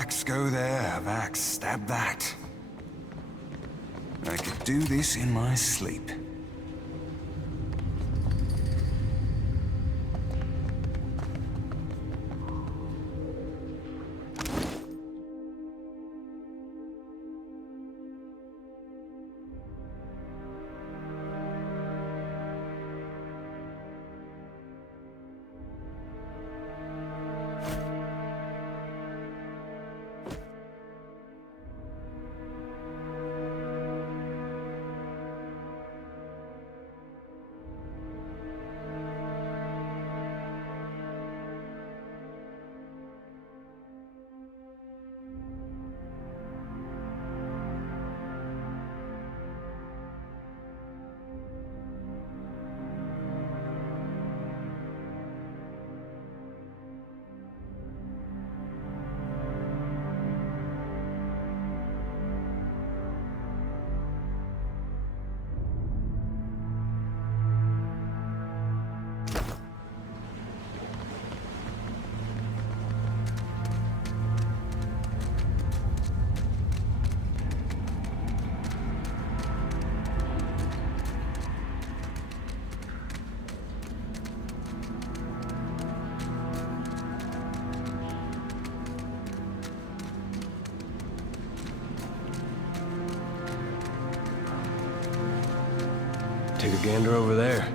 Vax, go there. Vax, stab that. I could do this in my sleep. Take a gander over there.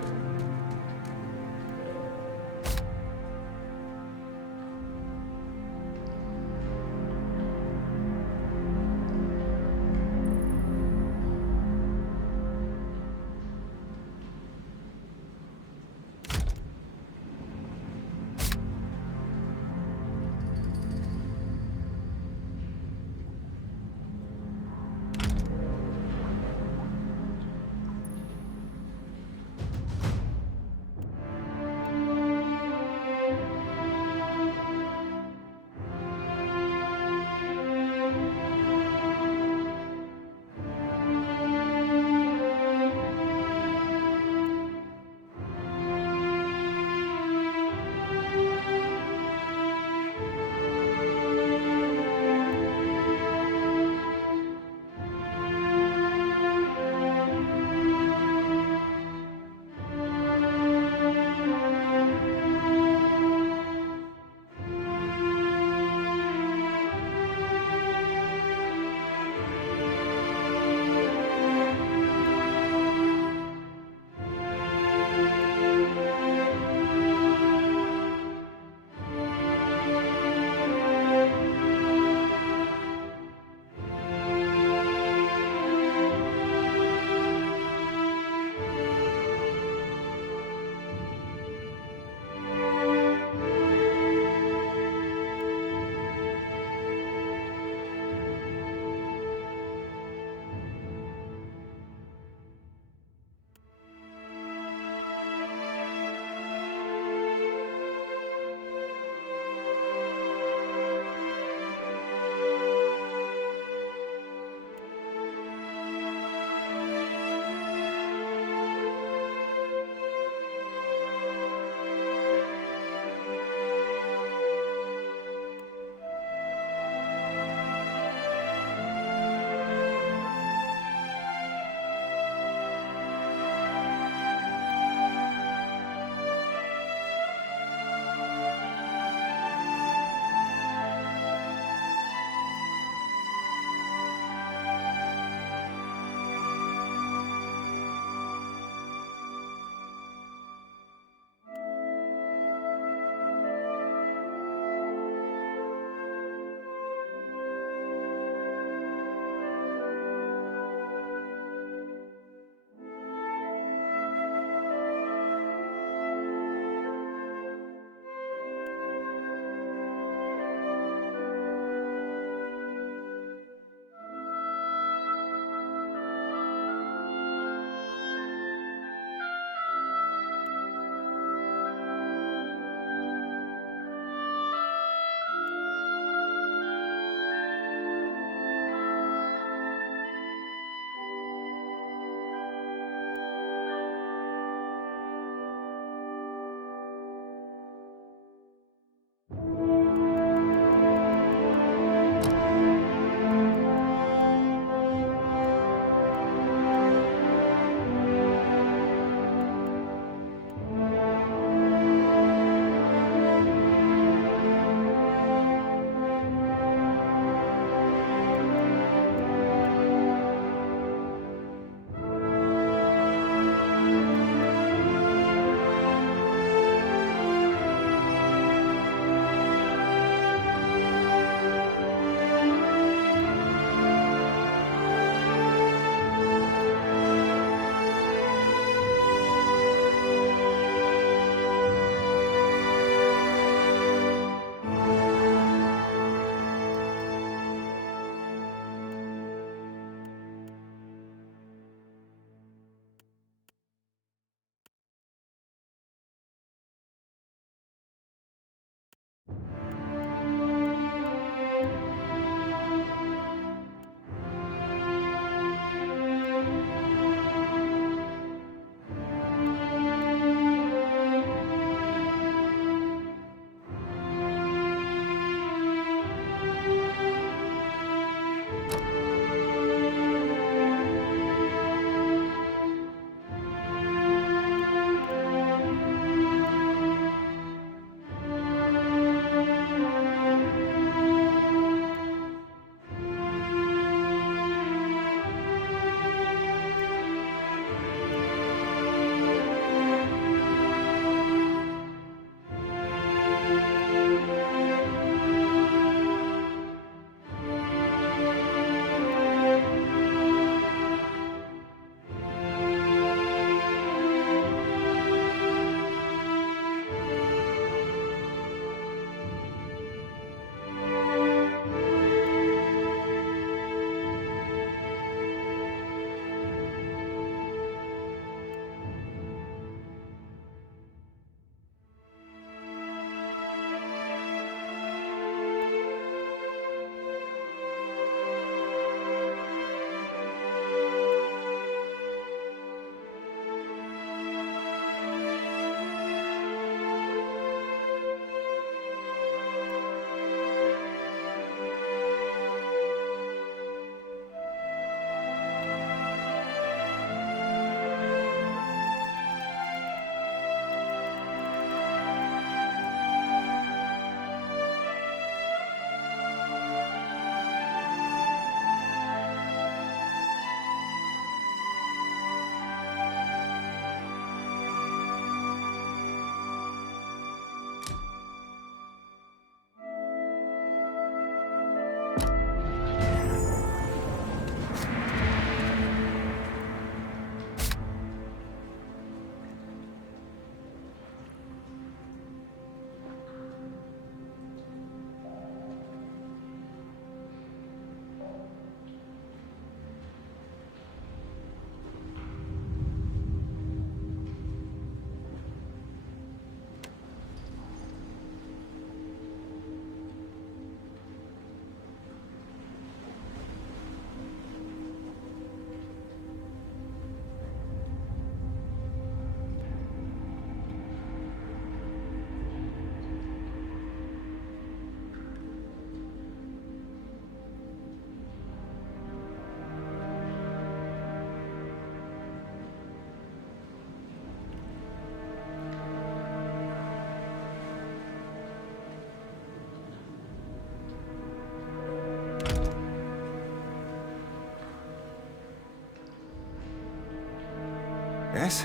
Yes?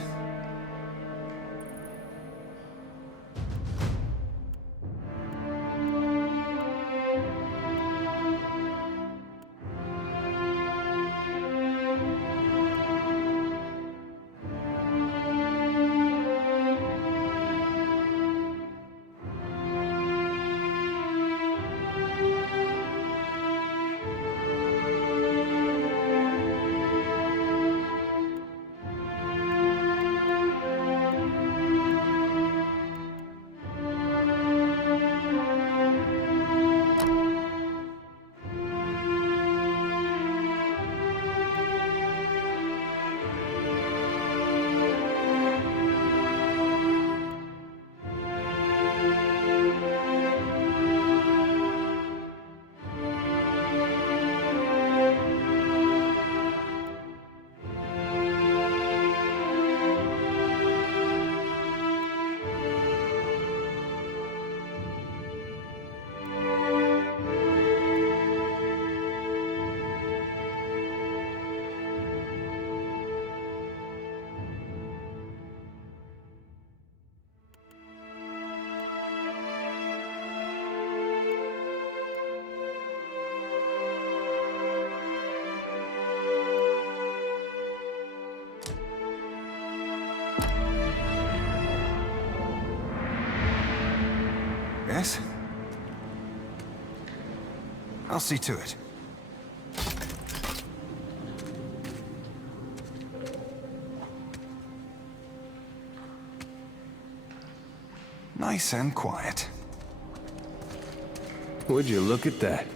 Yes? I'll see to it. Nice and quiet. Would you look at that?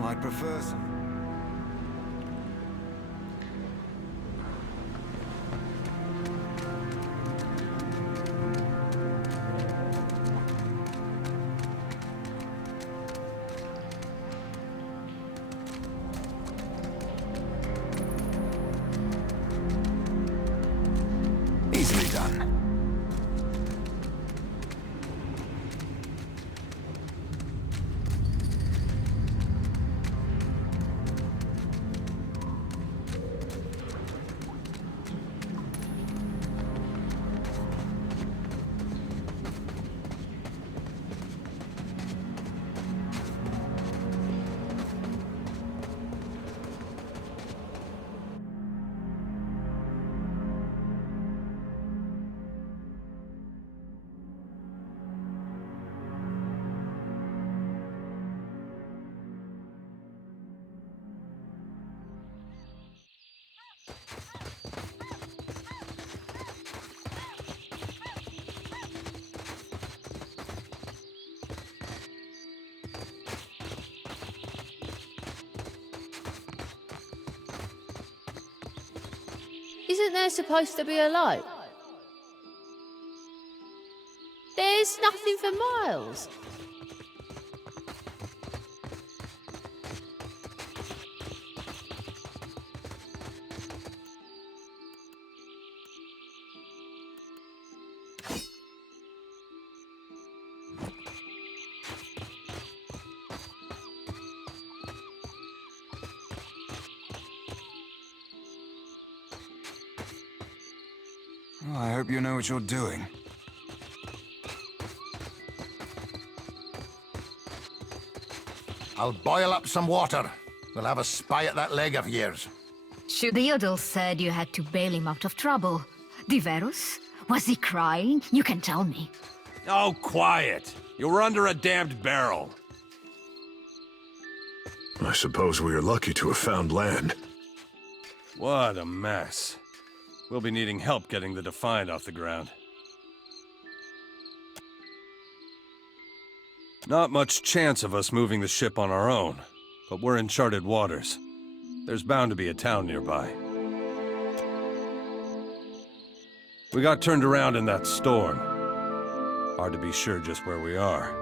Well, I prefer some. Easily done. Isn't there supposed to be a light? There's nothing for miles. Oh, I hope you know what you're doing. I'll boil up some water. We'll have a spy at that leg of yours. Theodul said you had to bail him out of trouble. Diverus? Was he crying? You can tell me. Oh, quiet! You were under a damned barrel. I suppose we are lucky to have found land. What a mess. We'll be needing help getting the Defiant off the ground. Not much chance of us moving the ship on our own, but we're in charted waters. There's bound to be a town nearby. We got turned around in that storm. Hard to be sure just where we are.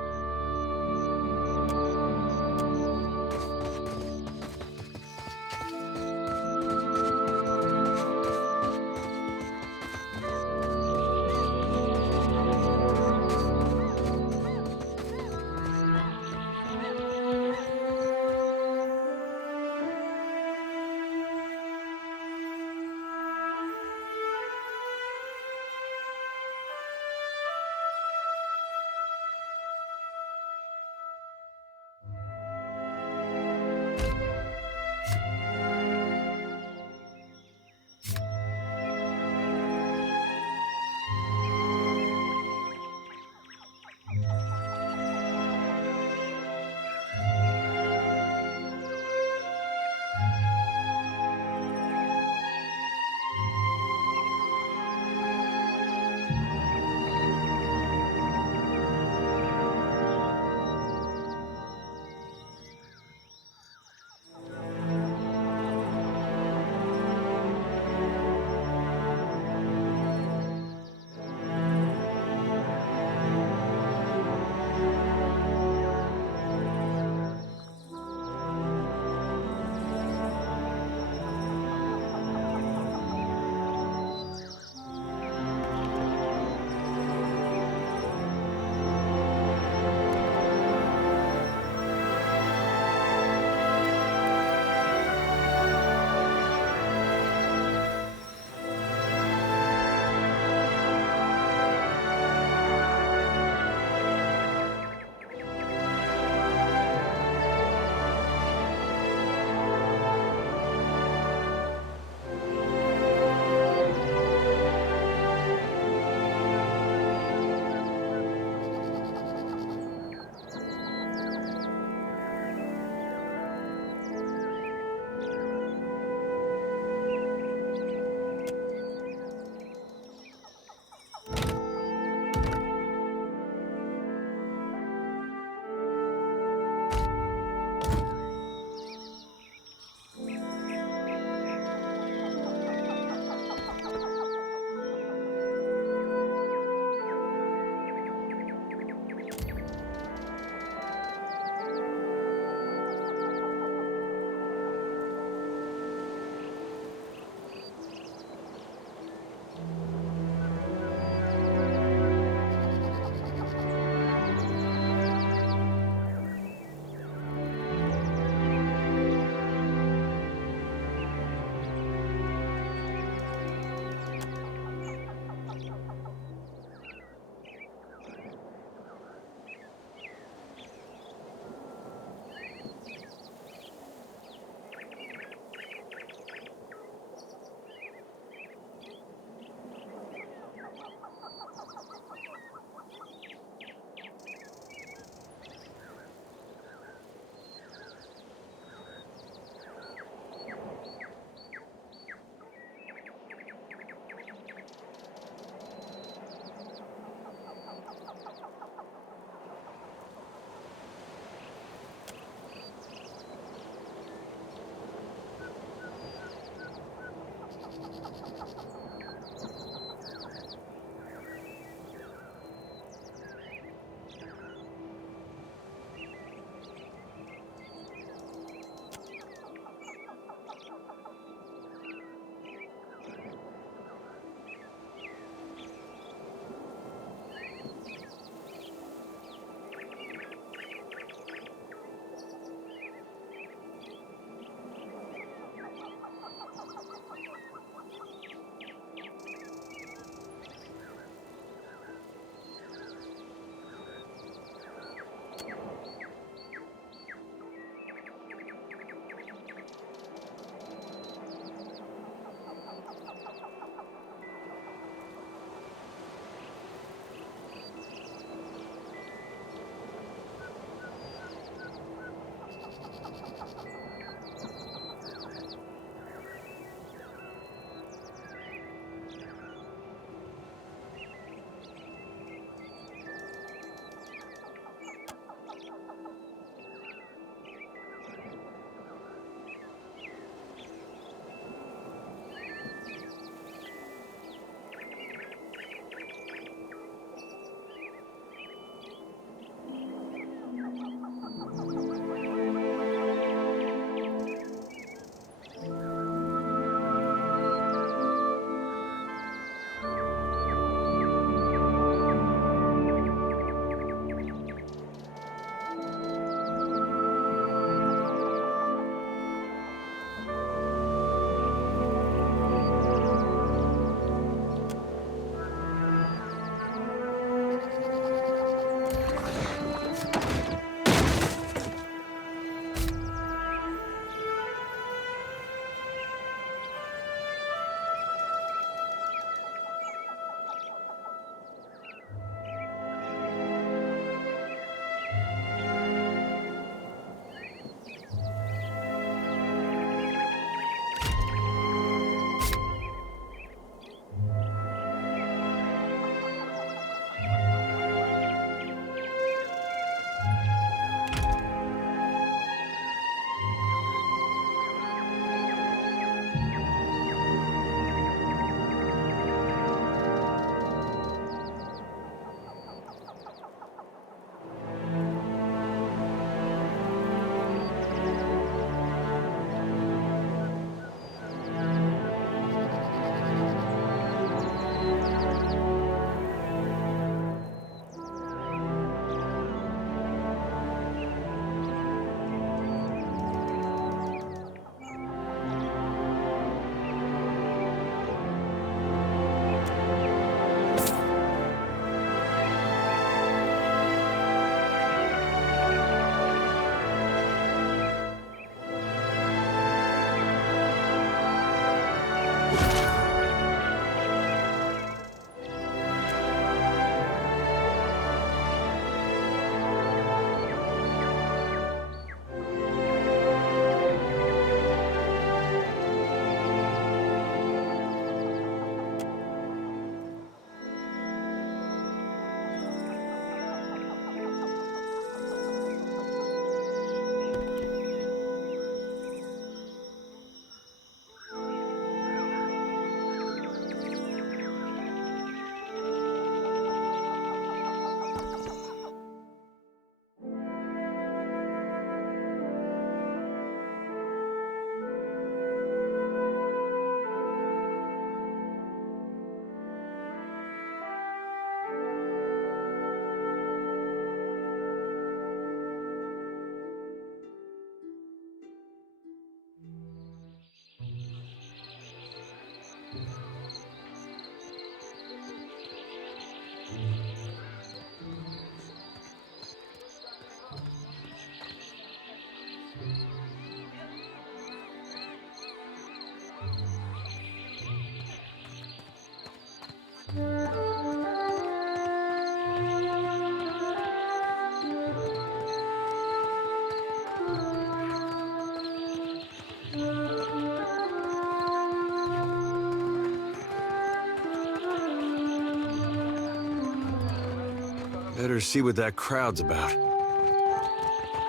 Better see what that crowd's about.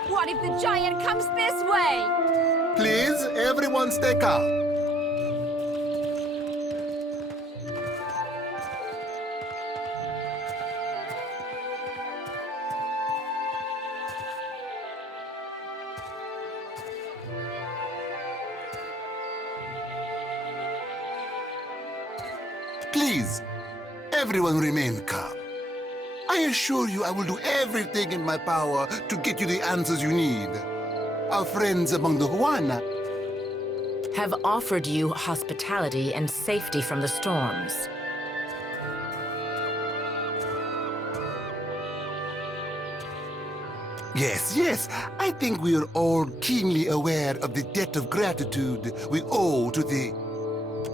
What if the giant comes this way? Please, everyone stay calm. Please, everyone remain calm. I assure you I will do everything in my power to get you the answers you need. Our friends among the Huana have offered you hospitality and safety from the storms. Yes, I think we are all keenly aware of the debt of gratitude we owe to the...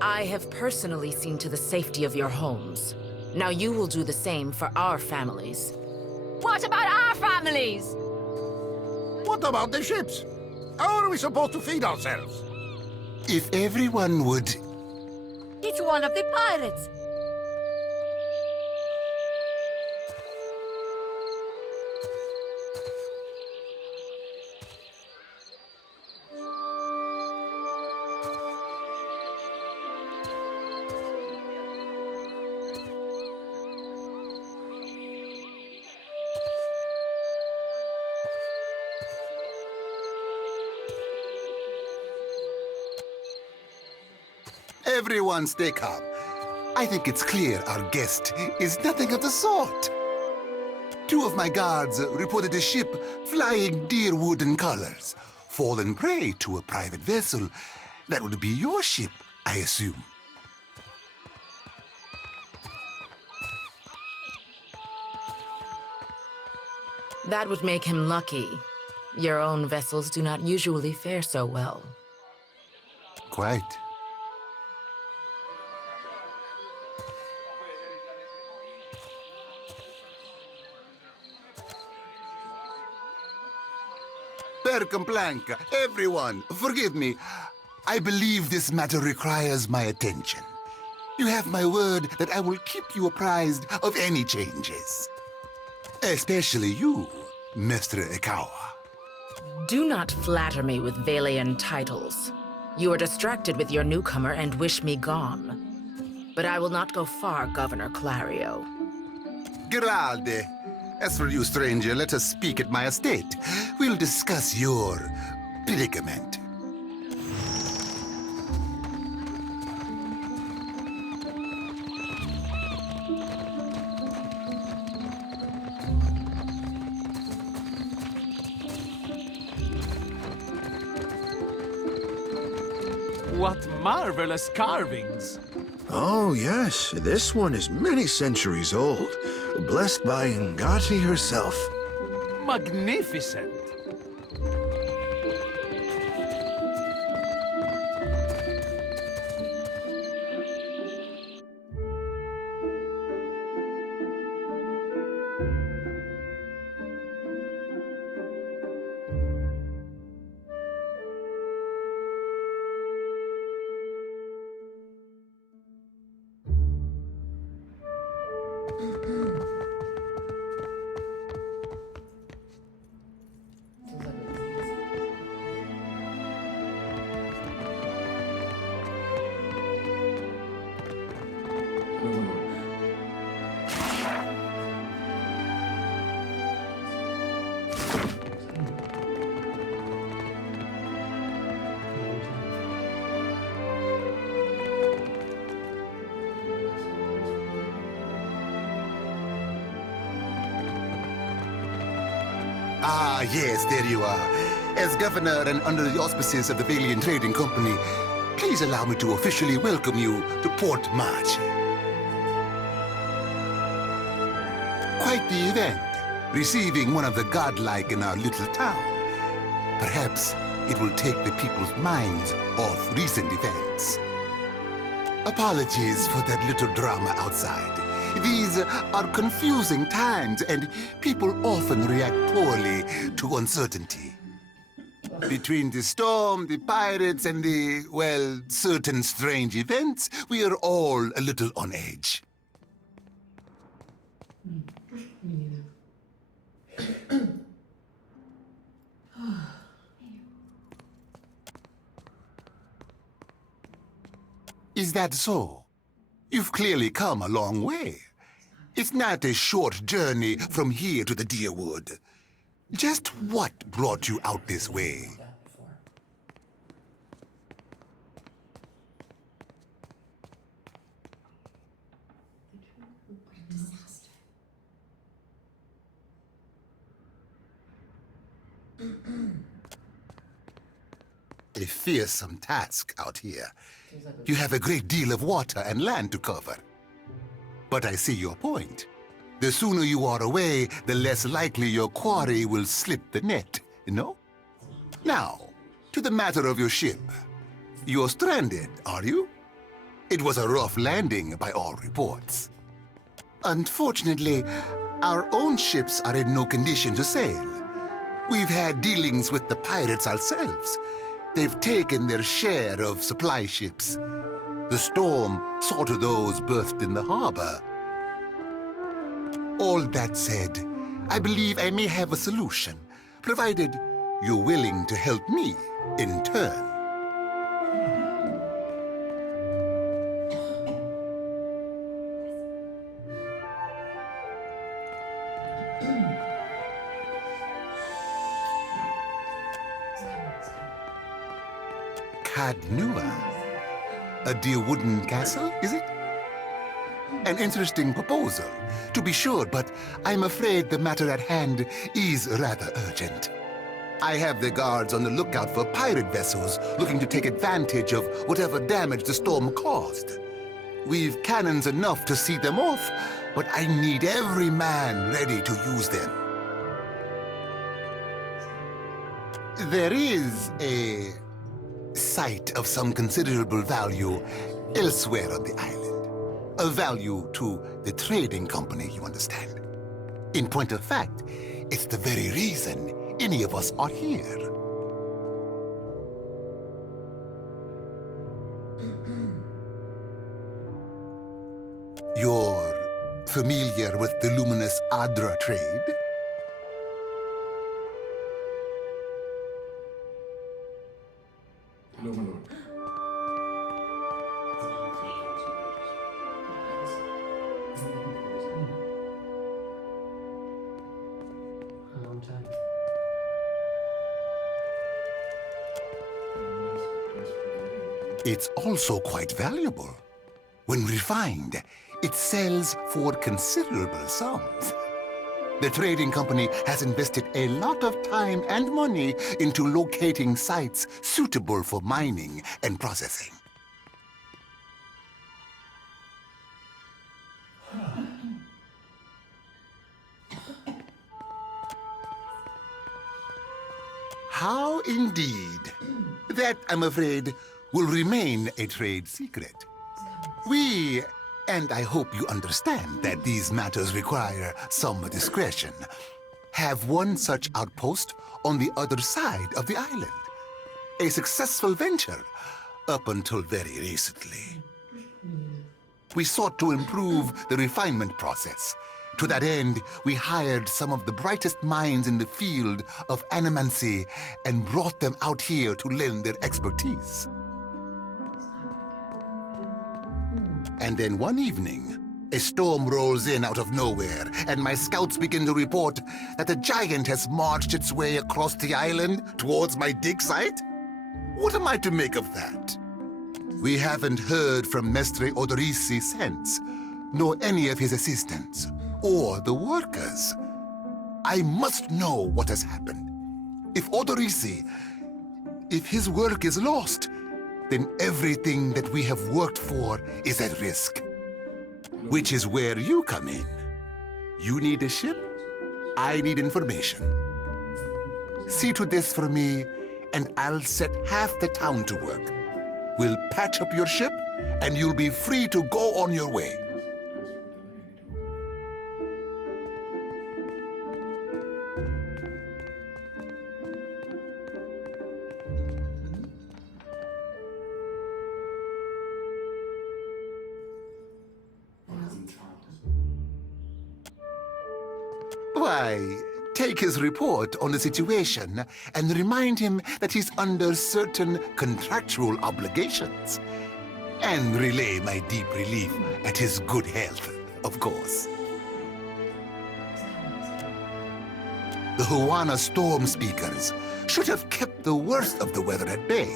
I have personally seen to the safety of your homes. Now you will do the same for our families. What about our families? What about the ships? How are we supposed to feed ourselves? If everyone would... It's one of the pirates. Everyone stay calm. I think it's clear our guest is nothing of the sort. 2 of my guards reported a ship flying deer wooden colors, fallen prey to a private vessel. That would be your ship, I assume. That would make him lucky. Your own vessels do not usually fare so well. Quite. Percamblanca, everyone, forgive me. I believe this matter requires my attention. You have my word that I will keep you apprised of any changes. Especially you, Mr. Ikawa. Do not flatter me with Valian titles. You are distracted with your newcomer and wish me gone. But I will not go far, Governor Clario. Giralde, as for you, stranger, let us speak at my estate. We'll discuss your predicament. What marvelous carvings! Oh, yes. This one is many centuries old. Blessed by Ngati herself. Magnificent! Ah, yes, there you are. As governor and under the auspices of the Valian Trading Company, please allow me to officially welcome you to Port March. Quite the event, receiving one of the godlike in our little town. Perhaps it will take the people's minds off recent events. Apologies for that little drama outside. These are confusing times, and people often react poorly to uncertainty. Between the storm, the pirates, and the, well, certain strange events, we are all a little on edge. Is that so? You've clearly come a long way. It's not a short journey from here to the deer wood. Just what brought you out this way? A fearsome task out here. You have a great deal of water and land to cover. But I see your point. The sooner you are away, the less likely your quarry will slip the net, no? Now, to the matter of your ship. You're stranded, are you? It was a rough landing by all reports. Unfortunately, our own ships are in no condition to sail. We've had dealings with the pirates ourselves. They've taken their share of supply ships. The storm saw to those berthed in the harbor. All that said, I believe I may have a solution, provided you're willing to help me in turn. Cadnua? A dear wooden castle, is it? An interesting proposal, to be sure, but I'm afraid the matter at hand is rather urgent. I have the guards on the lookout for pirate vessels looking to take advantage of whatever damage the storm caused. We've cannons enough to see them off, but I need every man ready to use them. There is a site of some considerable value elsewhere on the island. A value to the trading company, you understand. In point of fact, it's the very reason any of us are here. You're familiar with the luminous Adra trade? It's also quite valuable. When refined, it sells for considerable sums. The trading company has invested a lot of time and money into locating sites suitable for mining and processing. How indeed? That, I'm afraid, will remain a trade secret. We, and I hope you understand that these matters require some discretion, have one such outpost on the other side of the island. A successful venture, up until very recently. We sought to improve the refinement process. To that end, we hired some of the brightest minds in the field of animancy and brought them out here to lend their expertise. And then one evening, a storm rolls in out of nowhere, and my scouts begin to report that a giant has marched its way across the island towards my dig site. What am I to make of that? We haven't heard from Mestre Odorisi since, nor any of his assistants, or the workers. I must know what has happened. If Odorisi, if his work is lost, then everything that we have worked for is at risk. Which is where you come in. You need a ship, I need information. See to this for me, and I'll set half the town to work. We'll patch up your ship, and you'll be free to go on your way. Why, take his report on the situation and remind him that he's under certain contractual obligations. And relay my deep relief at his good health, of course. The Huana storm speakers should have kept the worst of the weather at bay.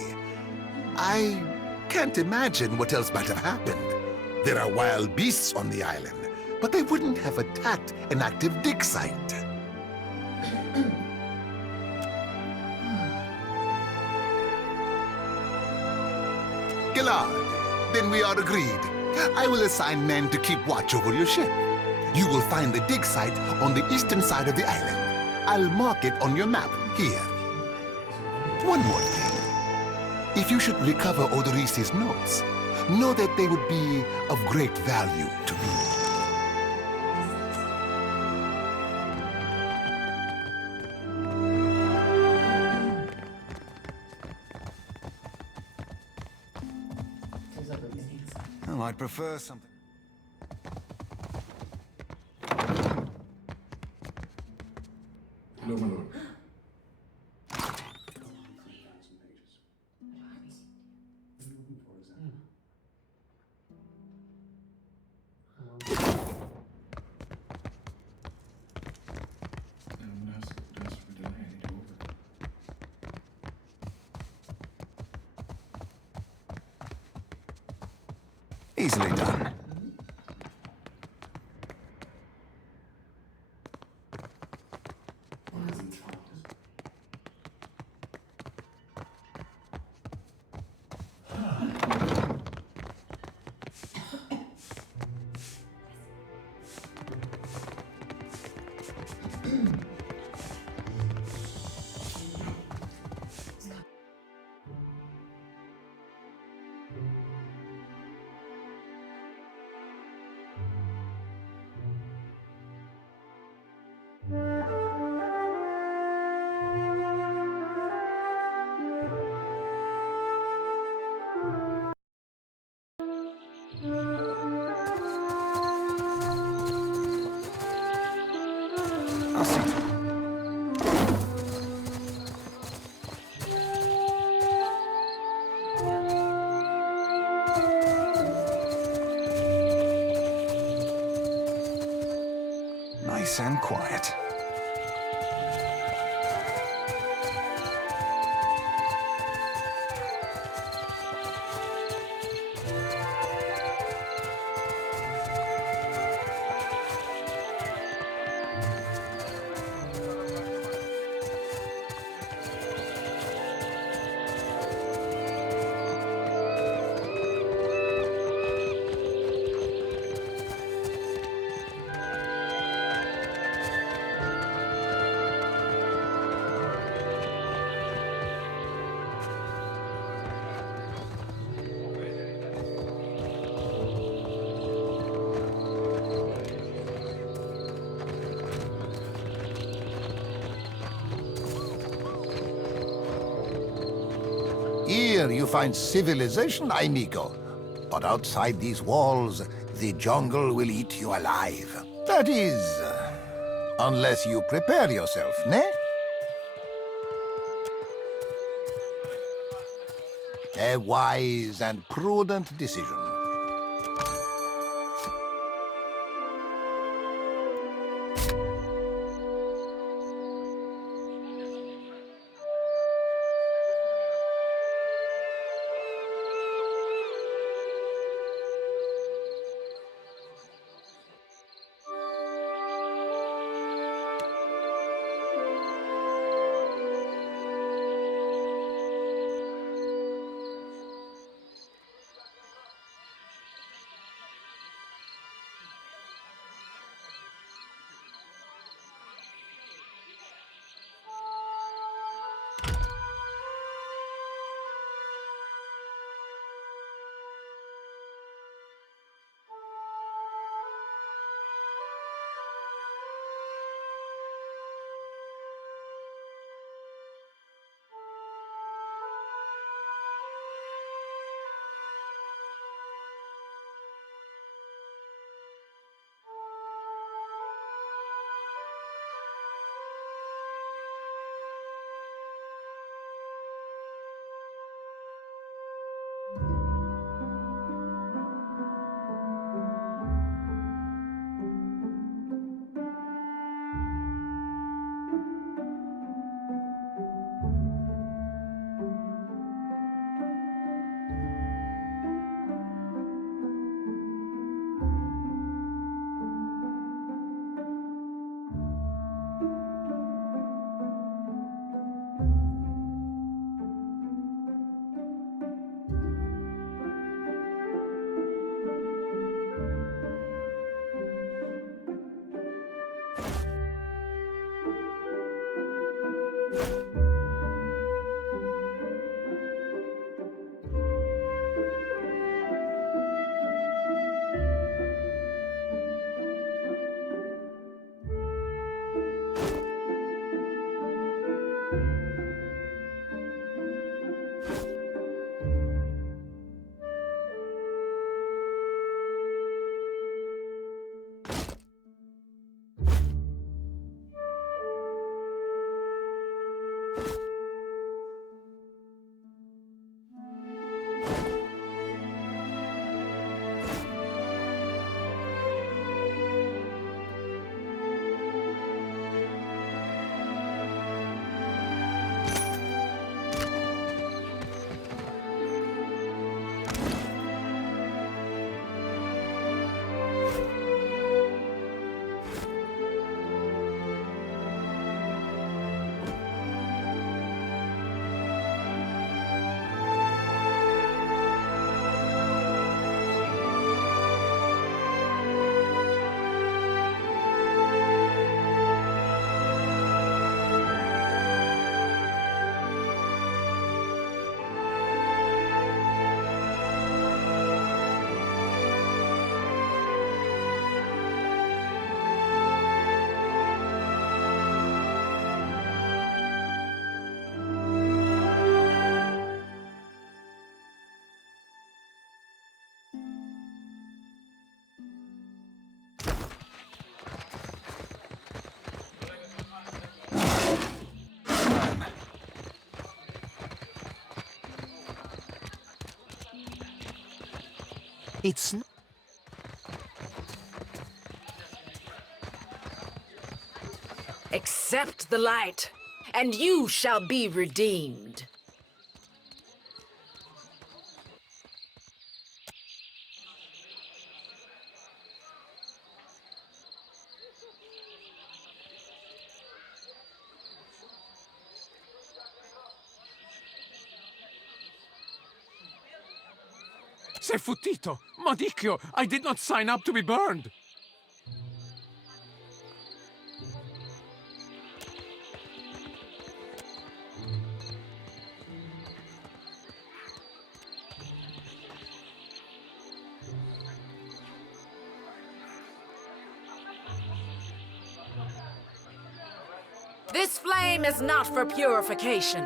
I can't imagine what else might have happened. There are wild beasts on the island, but they wouldn't have attacked an active dig site. Gillard, then we are agreed. I will assign men to keep watch over your ship. You will find the dig site on the eastern side of the island. I'll mark it on your map here. One more thing. If you should recover Odoris's notes, know that they would be of great value to me. Well, I'd prefer something. Hello, my lord. Easily done. I'll see to it. Nice and quiet. Here you find civilization, amigo. But outside these walls, the jungle will eat you alive. That is, unless you prepare yourself, ne? A wise and prudent decision. It's... Accept the light, and you shall be redeemed. Sei futtito! Madicchio! I did not sign up to be burned! This flame is not for purification.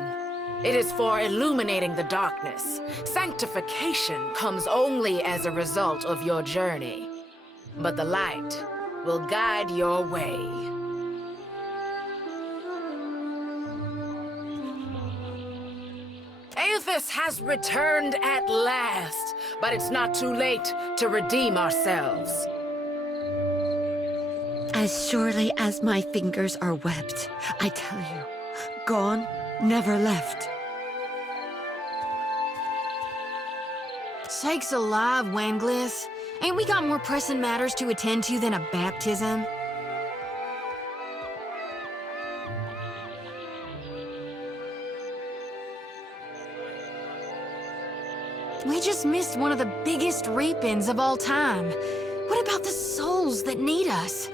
It is for illuminating the darkness. Sanctification comes only as a result of your journey. But the light will guide your way. Aethys has returned at last, but it's not too late to redeem ourselves. As surely as my fingers are webbed, I tell you, gone, never left. Sakes alive, Wanglis. Ain't we got more pressing matters to attend to than a baptism? We just missed one of the biggest reapings of all time. What about the souls that need us?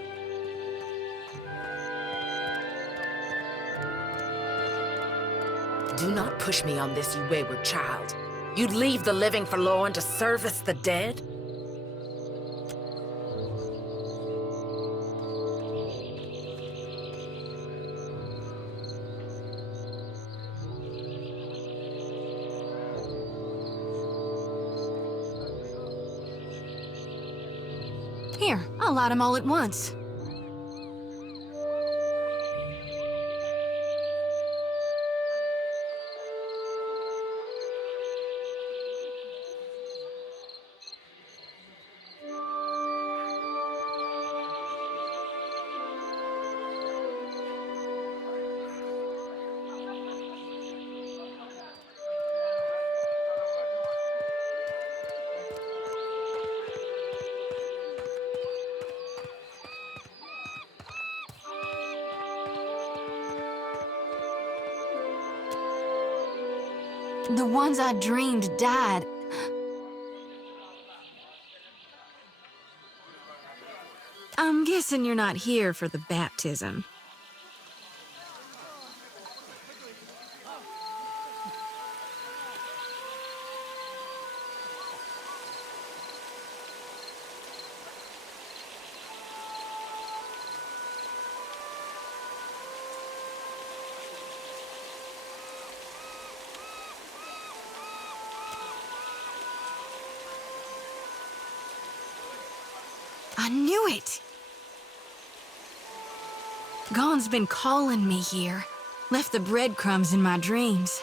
Do not push me on this, you wayward child. You'd leave the living forlorn to service the dead? Here, I'll light them all at once. The ones I dreamed died. I'm guessing you're not here for the baptism. I knew it! Gon's been calling me here. Left the breadcrumbs in my dreams.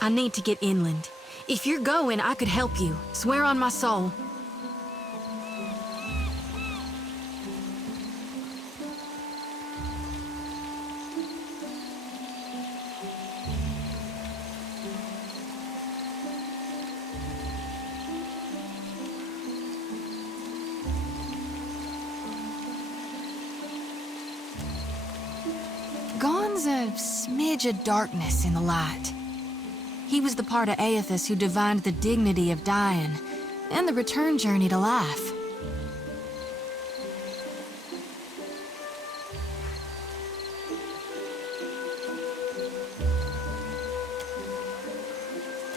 I need to get inland. If you're going, I could help you. Swear on my soul. Gon's a smidge of darkness in the light. He was the part of Aethys who divined the dignity of dying, and the return journey to life.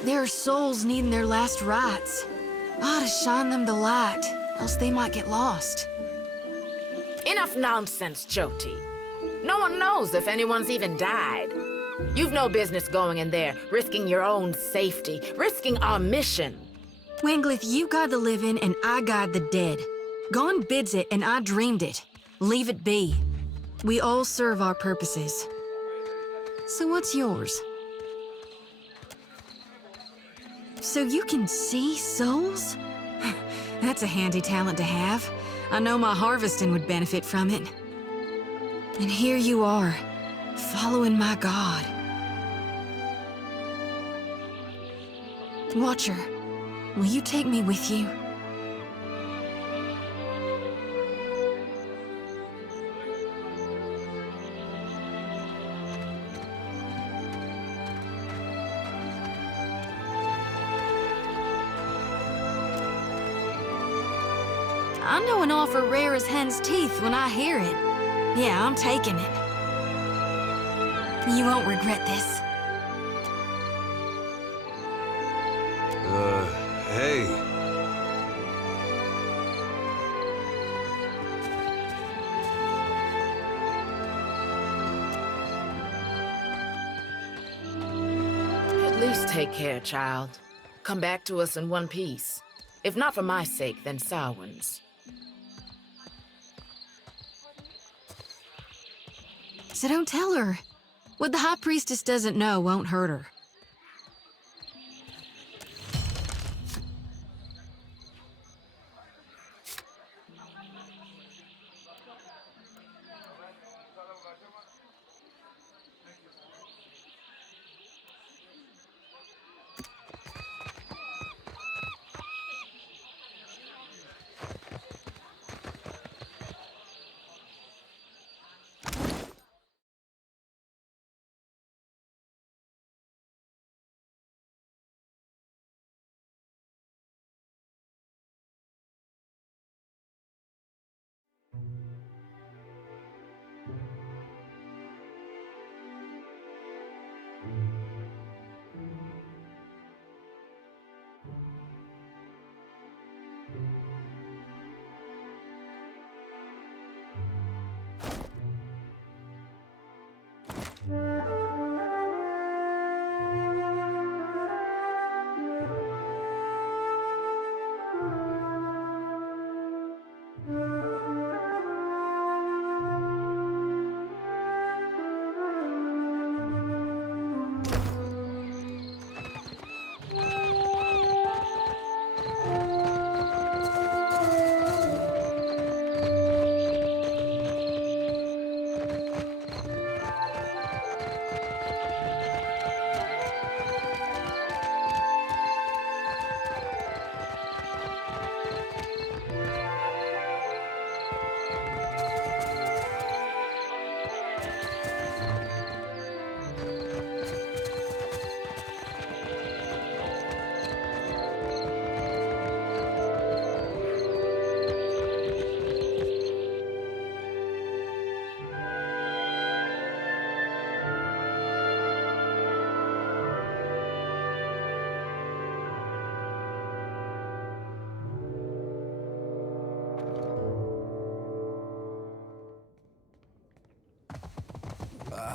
There are souls needing their last rites. I ought to shine them the light, else they might get lost. Enough nonsense, Jyoti. No one knows if anyone's even died. You've no business going in there, risking your own safety, risking our mission. Wanglith, you guide the living and I guide the dead. Gon bids it and I dreamed it. Leave it be. We all serve our purposes. So what's yours? So you can see souls? That's a handy talent to have. I know my harvesting would benefit from it. And here you are, following my god. Watcher, will you take me with you? I know an offer rare as hen's teeth when I hear it. Yeah, I'm taking it. You won't regret this. Hey. At least take care, child. Come back to us in one piece. If not for my sake, then Samhain's. So don't tell her. What the High Priestess doesn't know won't hurt her.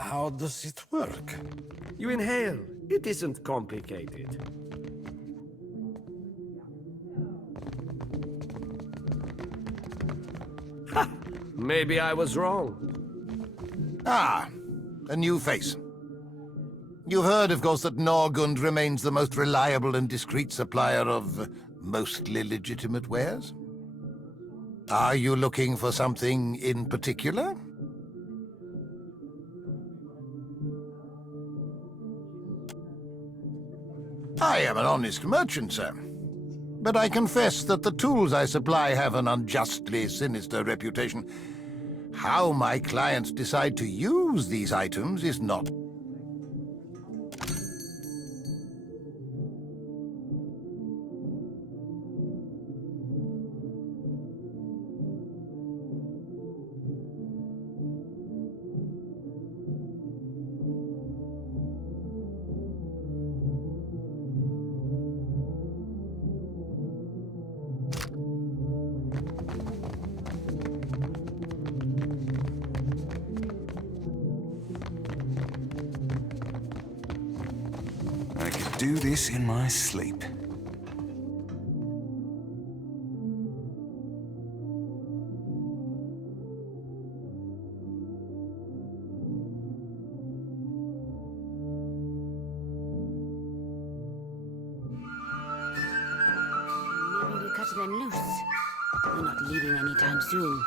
How does it work? You inhale. It isn't complicated. Ha! Maybe I was wrong. Ah, a new face. You've heard, of course, that Norgund remains the most reliable and discreet supplier of mostly legitimate wares. Are you looking for something in particular? I am an honest merchant, sir. But I confess that the tools I supply have an unjustly sinister reputation. How my clients decide to use these items is not... I could do this in my sleep. anytime soon.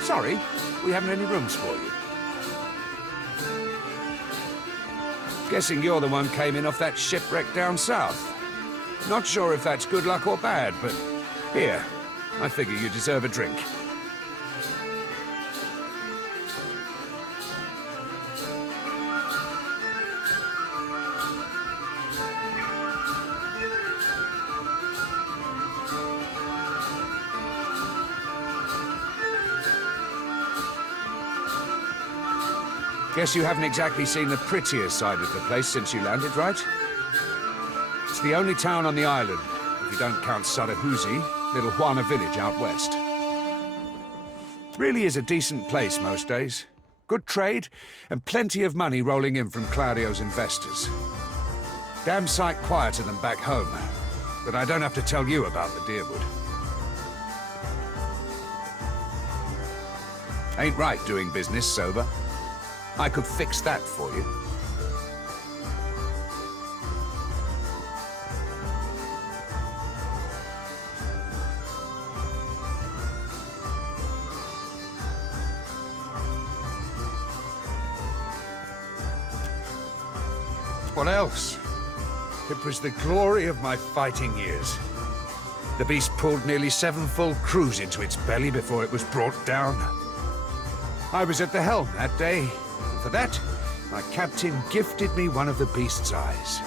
Sorry, we haven't any rooms for you. Guessing you're the one came in off that shipwreck down south. Not sure if that's good luck or bad, but here, I figure you deserve a drink. Guess you haven't exactly seen the prettiest side of the place since you landed, right? It's the only town on the island, if you don't count Sarahuzi, little Juana village out west. Really is a decent place most days. Good trade, and plenty of money rolling in from Claudio's investors. Damn sight quieter than back home, but I don't have to tell you about the Deerwood. Ain't right doing business sober. I could fix that for you. What else? It was the glory of my fighting years. The beast pulled nearly 7 full crews into its belly before it was brought down. I was at the helm that day. And for that, my captain gifted me one of the beast's eyes.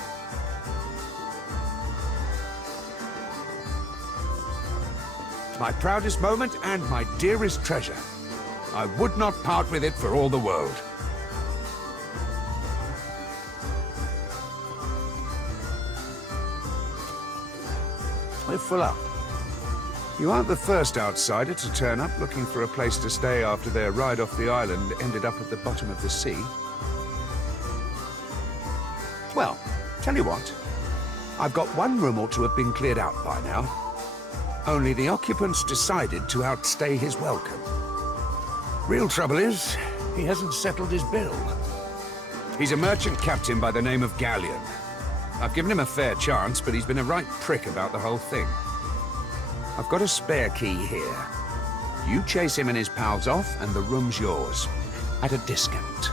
My proudest moment and my dearest treasure. I would not part with it for all the world. We're full up. You aren't the first outsider to turn up looking for a place to stay after their ride off the island ended up at the bottom of the sea. Well, tell you what. I've got one room or two have been cleared out by now. Only the occupants decided to outstay his welcome. Real trouble is, he hasn't settled his bill. He's a merchant captain by the name of Galleon. I've given him a fair chance, but he's been a right prick about the whole thing. I've got a spare key here. You chase him and his pals off, and the room's yours. At a discount.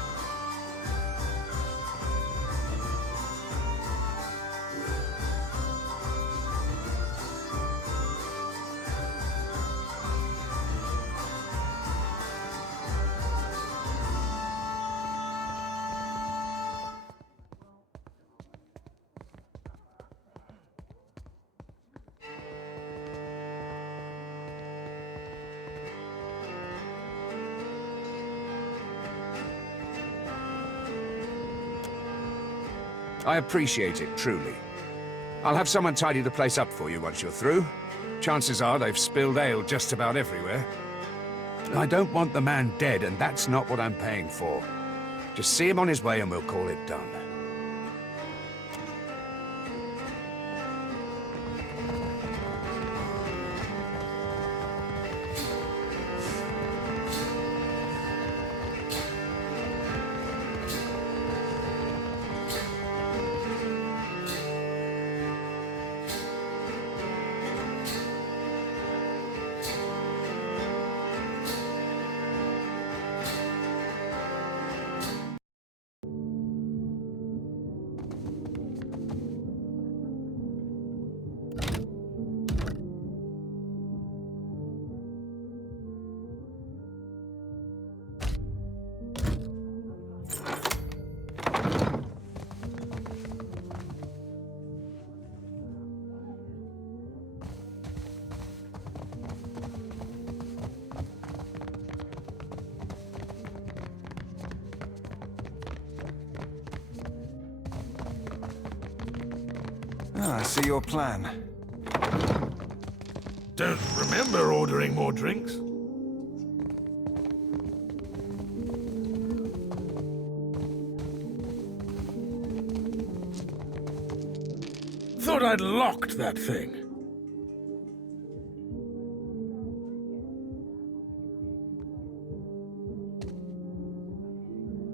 I appreciate it, truly. I'll have someone tidy the place up for you once you're through. Chances are they've spilled ale just about everywhere. I don't want the man dead, and that's not what I'm paying for. Just see him on his way and we'll call it done. I see your plan. Don't remember ordering more drinks. Thought I'd locked that thing.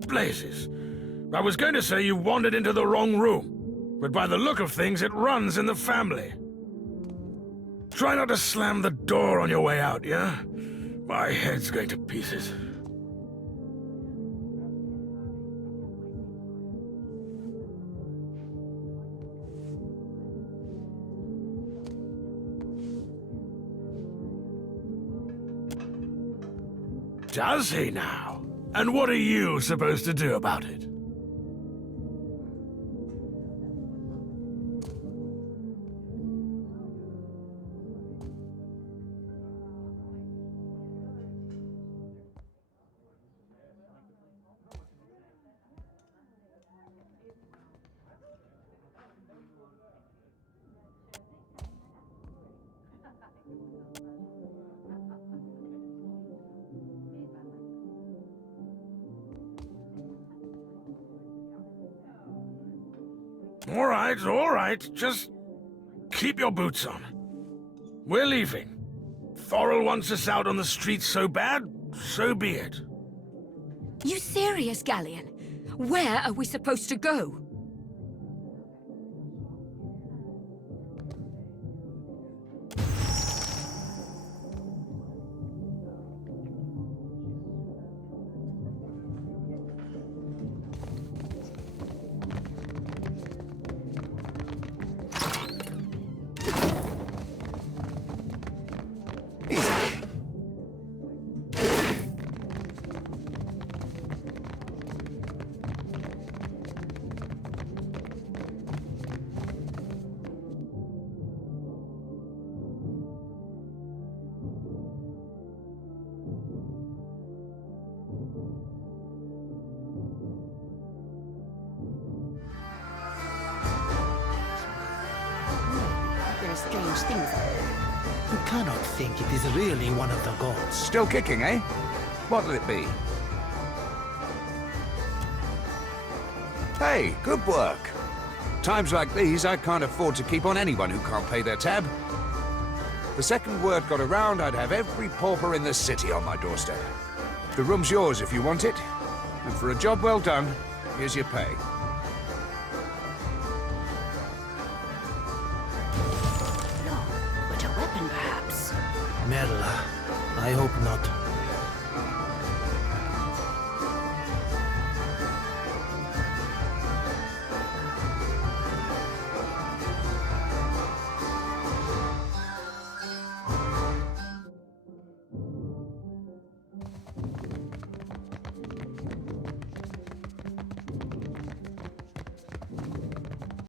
Blazes. I was going to say you wandered into the wrong room, but by the look of things, it runs in the family. Try not to slam the door on your way out, yeah? My head's going to pieces. Does he now? And what are you supposed to do about it? All right. Just keep your boots on. We're leaving. Thorol wants us out on the streets so bad, so be it. You serious, Galleon? Where are we supposed to go? Strange things. You cannot think it is really one of the gods. Still kicking, eh? What'll it be? Hey, good work. Times like these, I can't afford to keep on anyone who can't pay their tab. The second word got around, I'd have every pauper in the city on my doorstep. The room's yours if you want it. And for a job well done, here's your pay. But a weapon, perhaps? Merla, I hope not.